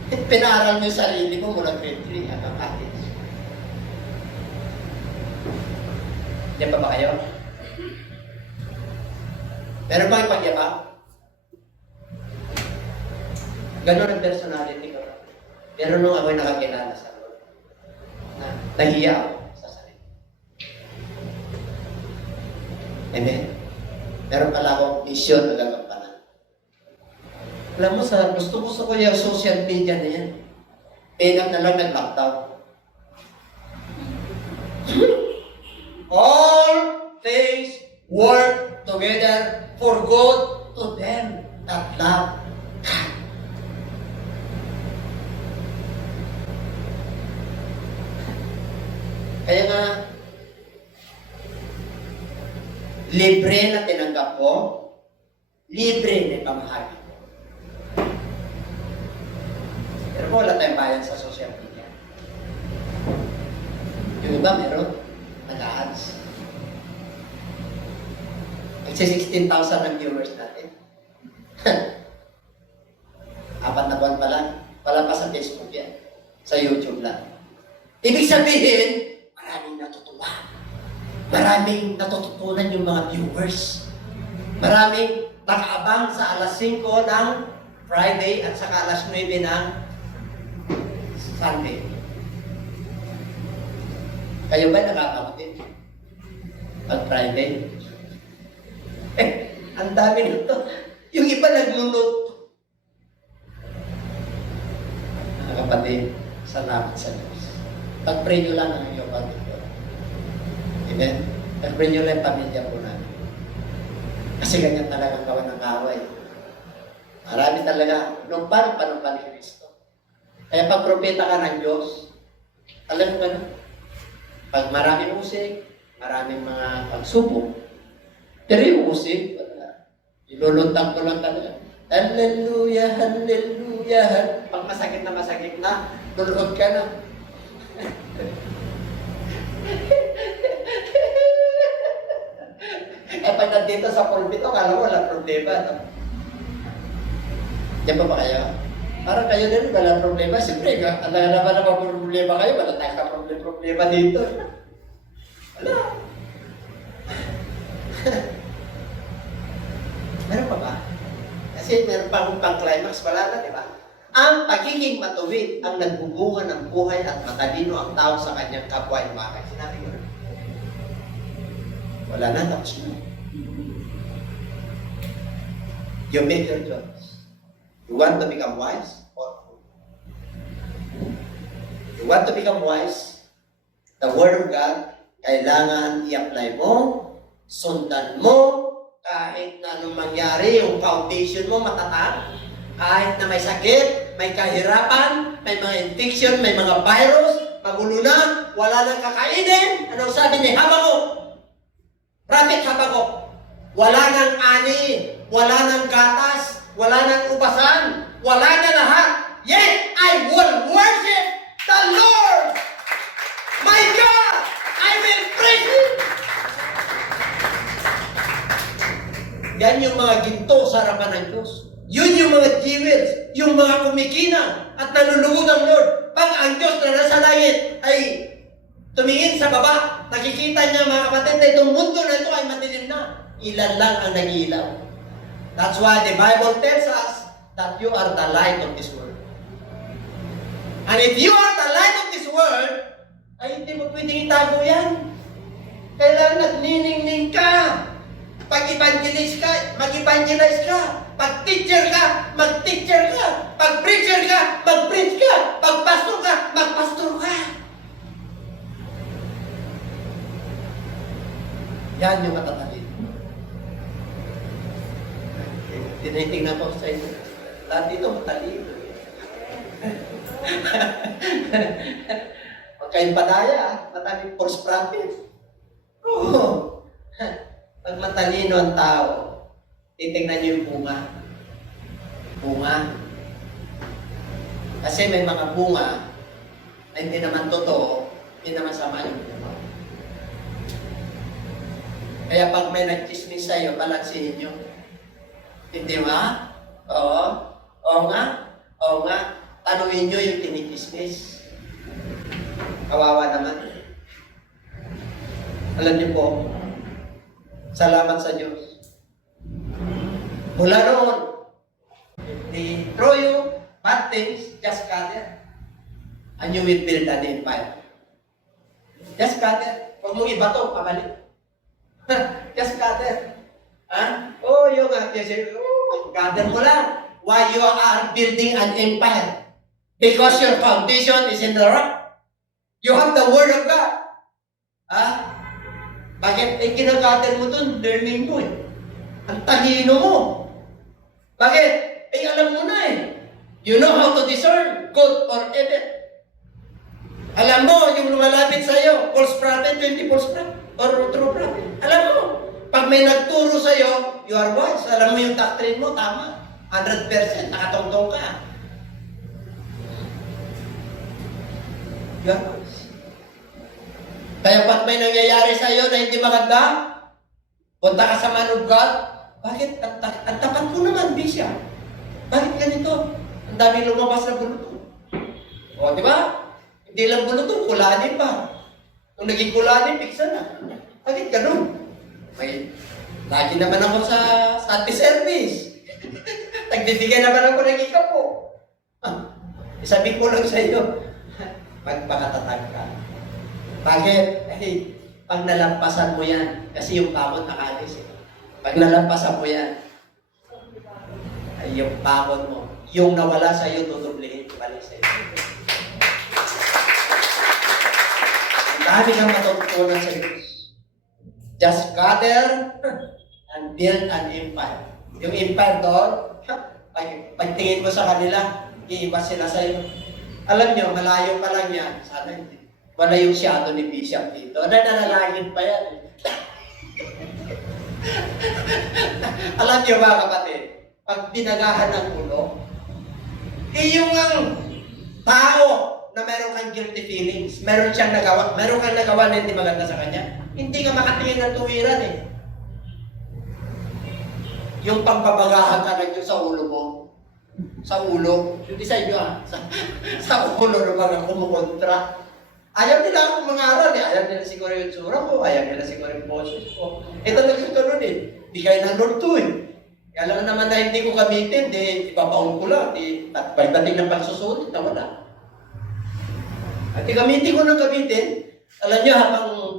Pinaaral mo yung sarili mo mula grade 3 hanggang college. Diyan pa ba kayo? Meron ba yung pagyabang? Ganon ang personality ko. Pero nung ako'y nakakilala sa Lord, nahiya ako sa sarili. Amen? Meron pala akong mission na gagampanan. Alam mo, gusto ko yung social media na yan. Pinag na lang nag-lockdown. All things work together for good to them that love God. Kaya nga, libre na tinanggap ko, libre na pamahagi ko. Pero wala tayong bayan sa social media. Yung iba meron, nag-ads. Kasi 16,000 ang viewers natin. 4 na buwan pa lang. Pala pa sa Facebook yan. Sa YouTube lang. Ibig sabihin, maraming natutuwa. Maraming natututunan yung mga viewers. Maraming nakaabang sa alas 5 ng Friday at saka alas 9 ng Sunday. Kayo ba nakakabot din? Pag Friday? Ang dami nito. Yung iba naglulot. Mga kapatid, salamat sa Diyos. Pag-pray nyo lang ang iyong pag-pray. Amen? Pag-pray nyo lang pamilya po namin. Kasi ganyan talagang gawa ng kaway. Marami talaga. Lumpan ni Kristo. Kaya pag propeta ka ng Diyos, alam mo ba na? Pag maraming musik, maraming mga pagsubok, pero yung musik, iluluntang ko lang talaga. Hallelujah, hallelujah. Pag masakit na, lulod ka na. Pag nandito sa pulpito, kala mo walang problema. No? Diyan pa ba kayo? Parang kayo din, walang problema. Siyempre, alam naman problema kayo, wala tayong problema dito. Wala. Meron pa ba? Kasi meron pa akong pang-climax, wala na, di ba? Ang pagiging matuwid ang nagbubunga ng buhay at matalino ang tao sa kanyang kapwa ay bakit. Sinabi ko na. Wala na, tapos na. You make your choice. You want to become wise or fool? You want to become wise? The Word of God, kailangan i-apply mo, sundan mo, kahit na anong mangyari, yung foundation mo matatag, kahit na may sakit, may kahirapan, may mga infection, may mga virus, magulo na, wala nang kakainin. Anong sabi ni Habakuk? Prophet Habakuk, wala nang ani, wala nang gatas, wala nang ubasan, wala na lahat. Yet, I will worship the Lord. My God, I will praise Him. Yan yung mga ginto sa harapan ng Diyos. Yun yung mga jewels, yung mga kumikina at nalulungod ang Lord. Pag ang Diyos na nasa langit ay tumingin sa baba, nakikita niya mga kapatid na itong mundo na ito ay madilim na. Ilan lang ang nag-iilaw. That's why the Bible tells us that you are the light of this world. And if you are the light of this world, ay hindi mo pwedeng itago yan. Kailangan nagniningning ka. Pag-evangelize ka, mag-evangelize ka. Pag-teacher ka, mag-teacher ka. Pag-preacher ka, mag-preach ka. Pag-pastor ka, mag-pastor ka. Yan yung matatalino. Tinitingnan ko sa inyo. Lahat dito matalino. Huwag kayong padaya, mataming false prophet. Oo. Pag matalino ang tao, titingnan niyo yung bunga. Bunga. Kasi may mga bunga na hindi naman totoo, hindi naman sama yung bunga. Kaya pag may nag-chismis sa'yo, balansihin nyo. Hindi ba? Oo. Oo nga. Oo nga. Tanungin nyo yung tinikismis. Kawawa naman. Alam niyo po, salamat sa Diyos. Mula noon, they throw you bad things, just gather. And you will build an empire. Just gather. Huwag mong iba to, pabalik. Just gather. Ha? Oh, yung gather mo lang. Why you are building an empire? Because your foundation is in the rock. You have the Word of God. Ha? Bakit? Kinagather mo dun, learning mo eh. Ang talino mo. Bakit? Alam mo na eh. You know how to discern good or evil. Alam mo, yung lumalapit sa'yo, false prophet, 20 false prophet, or true prophet. Alam mo, pag may nagturo sa'yo, you are wise. Alam mo yung doctrine mo, tama. 100%, nakatongtong ka. You are wise. Kaya pag may nangyayari sa'yo na hindi maganda, punta ka sa man of God, bakit? Ang tapat ko naman, bisya. Bakit ganito? Ang dami lumabas na bulutong. O, di ba? Hindi lang bulutong, kulanin pa. Kung naging kulanin, piksa na. Bakit ganun? May, lagi naman ako sa service. Nagbibigay naman ako ng ikapo. Isabi ko lang sa iyo, magpakatatag ka. Bakit? Pag nalampasan mo yan, kasi yung pagod nakalis eh. Pag nalampasan mo yan, ay yung pagod mo, yung nawala sa iyo, tutublihin, balik sa iyo. Ang dami kang matutunan sa Diyos. Just gather and build an empire. Yung empire doon, pagtingin mo sa kanila, iiba sila sa iyo. Alam nyo, malayo pa lang yan. Sana hindi. Wala yung shadow ni Bishop dito. Nananalangin pa yan. Alam nyo ba kapatid, pag dinagahan ng ulo, yung tao na meron kang guilty feelings, meron kang nagawa na hindi maganda sa kanya, hindi ka makatingin ng tuwiran eh. Yung pampabagahan ka ng Diyos sa ulo mo, sa ulo, hindi sa inyo sa ulo ng mga kumukontra. Ayaw nila akong mangaral eh. Ayaw nila siguro yung tsura ko. Ayaw nila siguro yung boses ko. Talagang ganun eh. Bigay ng Lord to eh. Kaya lang naman na hindi ko gamitin, ipapaon ko lang. At pagdating ng pagsusulit na wala. At gamitin ko ng gamitin, alam nyo,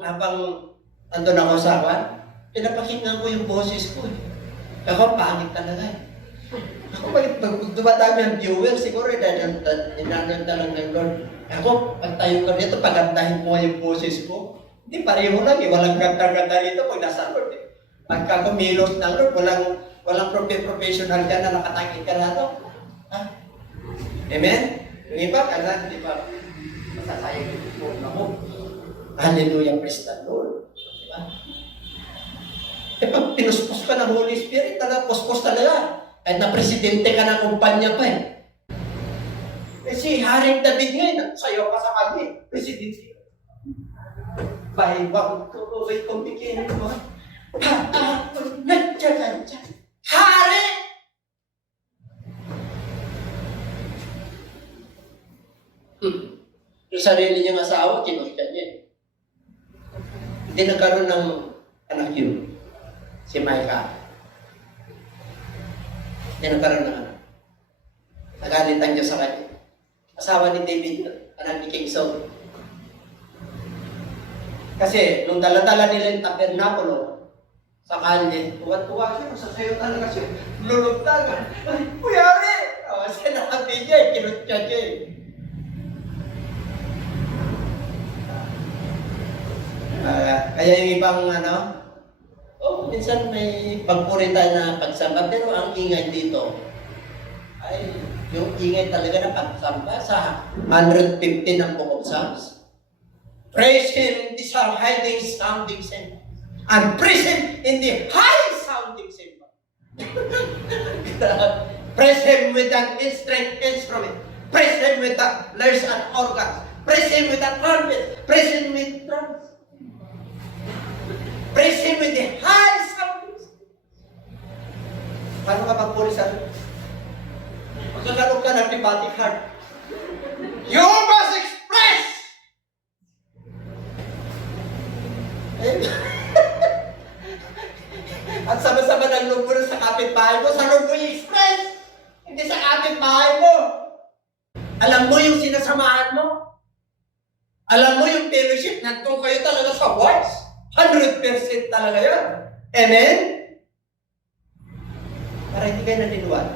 habang andun ako sa akin, pinapakinggan ko yung boses ko eh. Ako, pangit talaga eh. Ako, pag dumadami ang viewers, siguro inanod na lang ng Lord. Ako, pag tayo ko dito, pagandahin mo yung boses ko. Hindi, pareho lang eh. Walang ganda-ganda dito pag nasa Lord eh. Pagka kumilos ng Lord, walang professional ka na nakatangin ka na ito. Ha? Amen? Yung iba, hindi pa masasayang yung Lord ako. Hallelujah, praise the Lord. Diba? Pag pinuspos ka ng Holy Spirit, puspos talaga. Kahit na presidente ka ng kumpanya pa eh. Si Haring David ngayon, sayo ka sa kanya, presidente. Baibang tuloy kong bigyan mo. Nandiyan. Hari! Yung sarili niyang asawa, kinusya niya. Hindi nagkaroon ng anak yun. Si Micah. Hindi nagkaroon ng anak. Nagalit ang Diyos sa kanya. Asawa ni David, anak ni King Saul. Kasi, nung dala-dala nila yung tabernakulo sa kalye, tuwa-tuwa siya, masasayo talaga siya. Lulugtagan. Ay, kuyari! Sinabi niya, kinutya siya eh. Kaya yung ibang minsan may pagpuri tayo na pagsamba, pero ang ingay dito ay yung ingay talaga na pagsamba sa 115 ng Book of Psalms. Praise Him in the hiding sounding cymbal, and praise Him in the high sounding cymbal. Praise Him with an string instrument. Praise Him with the lyres and organs. Praise Him with the trumpet. Praise Him with drums. Praise Him with the high sounding. Paano ka magpuri sa Lord? Magkakaroon ka ng dividing heart. You must express! At sama-sama ng luburo sa kapitbahay mo, sa Lord mo i-express! Hindi sa kapitbahay mo! Alam mo yung sinasamahan mo? Alam mo yung fellowship, nandun kayo talaga sa wise. 100% talaga yun. Amen? Para hindi kayo naniniwala.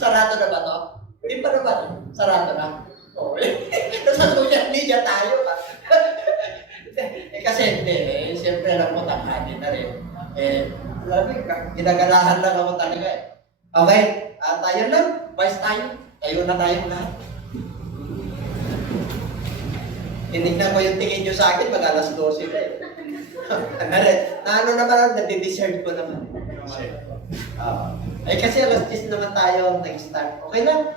Sarado na ba to? Hindi pa naman. Sarado na. Okay. Nasa social media tayo. Kasi hindi. Siyempre lang mo tanghali na rin. Ginaganahan lang ako talaga eh. Okay? Tayo lang. Wise tayo. Tayo na tayong lahat. Tinignan ko yung tingin nyo sa akin, mag alas 12 na eh. Ano naman, nadi-dessert ko naman. Ay kasi alas 10 naman tayo nag-start. Okay lang.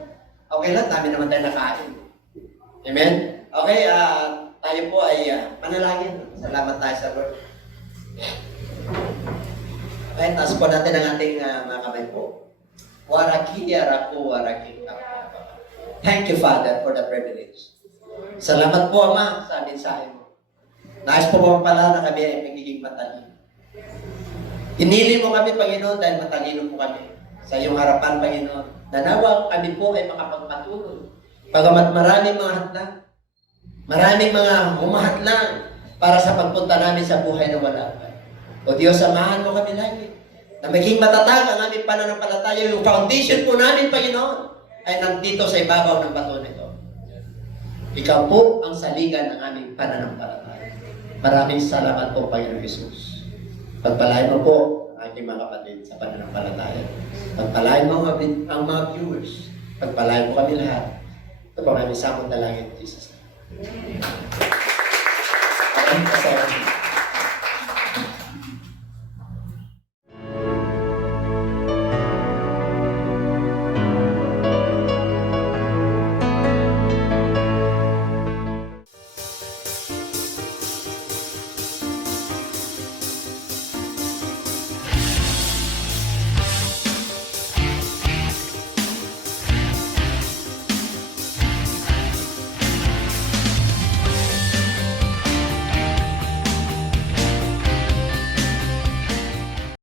Okay lang, dami naman tayo nakain. Amen? Okay, tayo po ay manalangin. Salamat tayo sa Lord. Okay, taas po natin ang ating mga kamay po. Waraki, araku, waraki. Thank you, Father, for the privilege. Salamat po, Ama, sa mensahe mo. Nais po mo pala na kami ay magiging matalino. Pinili mo kami, Panginoon, dahil matalino po kami. Sa iyong harapan, Panginoon, nanawa kami po ay makapagpatuloy. Pagamat maraming mga hadlang, maraming mga humahadlang para sa pagpunta namin sa buhay na wala pa. O Diyos, samahan mo kami lagi. Na maging matatag ang aming pananampalataya. Yung foundation po namin, Panginoon, ay nandito sa ibabaw ng bato nito. Ikaw po ang saligan ng aming pananampalataya. Maraming salamat po, Panginoon Jesus. Pagpalain mo po ang aking mga kapatid sa pananampalataya. Pagpalain mo ang mga viewers. Pagpalain mo kami lahat. Ito po ang aming samong dalangin, Jesus. Amen.